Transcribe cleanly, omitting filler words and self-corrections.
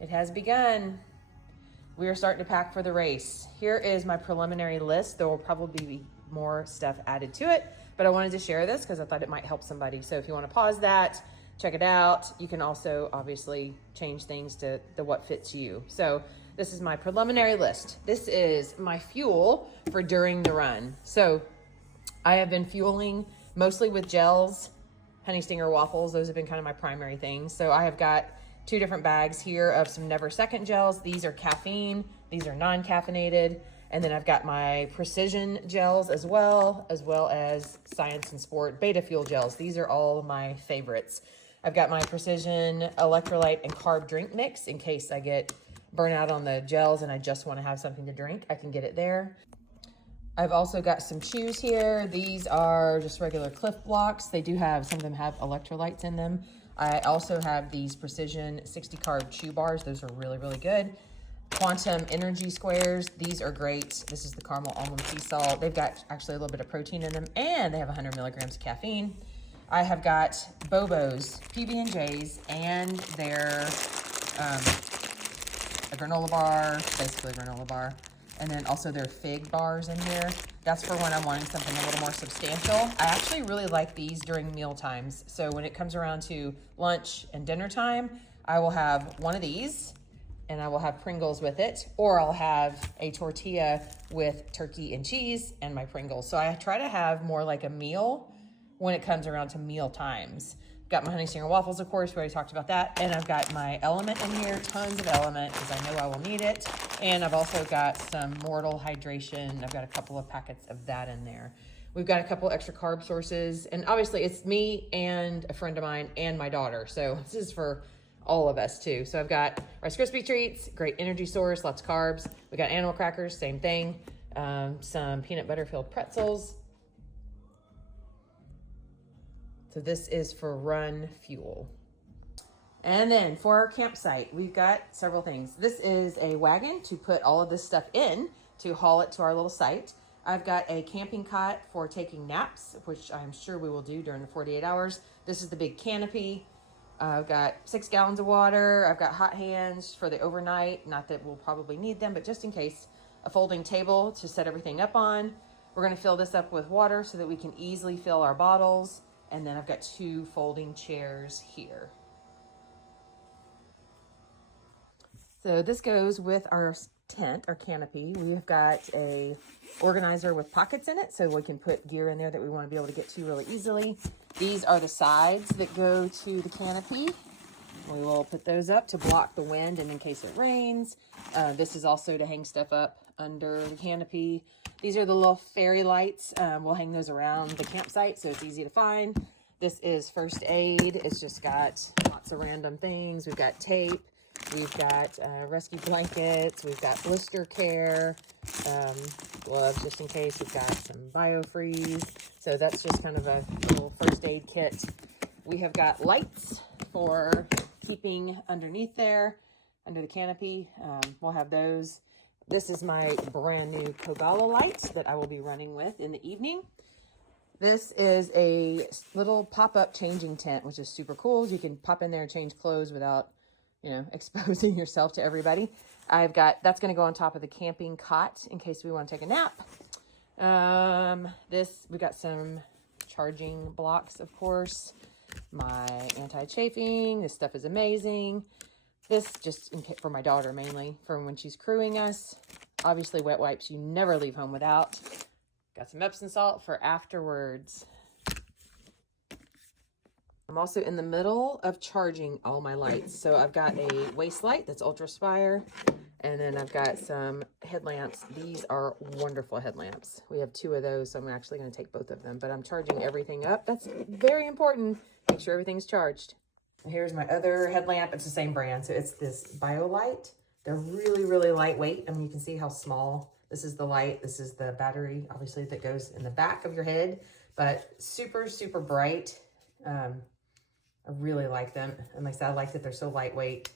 It has begun. We are starting to pack for the race. Here is my preliminary list. There will probably be more stuff added to it, but I wanted to share this because I thought it might help somebody. So if you want to pause that, check it out. You can also obviously change things to what fits you. So this is my preliminary list. This is my fuel for during the run. So I have been fueling mostly with gels, Honey Stinger waffles. Those have been kind of my primary things. So I have got 2 different bags here of some Never Second gels. These are caffeine, these are non-caffeinated. And then I've got my Precision gels as well as Science and Sport Beta Fuel gels. These are all my favorites. I've got my Precision electrolyte and carb drink mix in case I get burnout on the gels and I just want to have something to drink. I can get it there. I've also got some chews here. These are just regular Clif Blocks. They do have, some of them have electrolytes in them. I also have these Precision 60 carb chew bars. Those are really, really good. Quantum Energy Squares. These are great. This is the caramel almond sea salt. They've got actually a little bit of protein in them and they have 100 milligrams of caffeine. I have got Bobo's PB&Js and their a granola bar, basically a granola bar. And then also their fig bars in here. That's for when I'm wanting something a little more substantial. I actually really like these during meal times. So when it comes around to lunch and dinner time, I will have one of these and I will have Pringles with it, or I'll have a tortilla with turkey and cheese and my Pringles. So I try to have more like a meal when it comes around to meal times. Got my Honey Stinger waffles, of course, we already talked about that. And I've got my Element in here, tons of Element, because I know I will need it. And I've also got some Mortal Hydration. I've got a couple of packets of that in there. We've got a couple extra carb sources. And obviously it's me and a friend of mine and my daughter. So this is for all of us too. So I've got Rice Krispie Treats, great energy source, lots of carbs. We got animal crackers, same thing. Some peanut butter filled pretzels. So this is for run fuel. And then for our campsite, we've got several things. This is a wagon to put all of this stuff in to haul it to our little site. I've got a camping cot for taking naps, which I'm sure we will do during the 48 hours. This is the big canopy. I've got 6 gallons of water. I've got hot hands for the overnight. Not that we'll probably need them, but just in case. A folding table to set everything up on. We're gonna fill this up with water so that we can easily fill our bottles. And then I've got 2 folding chairs here. So this goes with our tent, our canopy. We've got a organizer with pockets in it so we can put gear in there that we want to be able to get to really easily. These are the sides that go to the canopy. We will put those up to block the wind and in case it rains. This is also to hang stuff up under the canopy. These are the little fairy lights. We'll hang those around the campsite so it's easy to find. This is first aid. It's just got lots of random things. We've got tape. We've got rescue blankets. We've got blister care, gloves just in case. We've got some BioFreeze. So that's just kind of a little first aid kit. We have got lights for keeping underneath there, under the canopy. We'll have those. This is my brand new Kogalla lights that I will be running with in the evening. This is a little pop-up changing tent, which is super cool. You can pop in there and change clothes without, exposing yourself to everybody. That's going to go on top of the camping cot in case we want to take a nap. We got some charging blocks, of course. My anti-chafing. This stuff is amazing. This just for my daughter mainly, for when she's crewing us. Obviously wet wipes you never leave home without. Got some Epsom salt for afterwards. I'm also in the middle of charging all my lights. So I've got a waist light that's Ultra Spire. And then I've got some headlamps. These are wonderful headlamps. We have 2 of those, so I'm actually going to take both of them. But I'm charging everything up. That's very important. Make sure everything's charged. Here's my other headlamp. It's the same brand. So it's this BioLite. They're really, really lightweight. I mean, you can see how small. This is the light. This is the battery, obviously, that goes in the back of your head. But super, super bright. I really like them. And like I said, I like that they're so lightweight.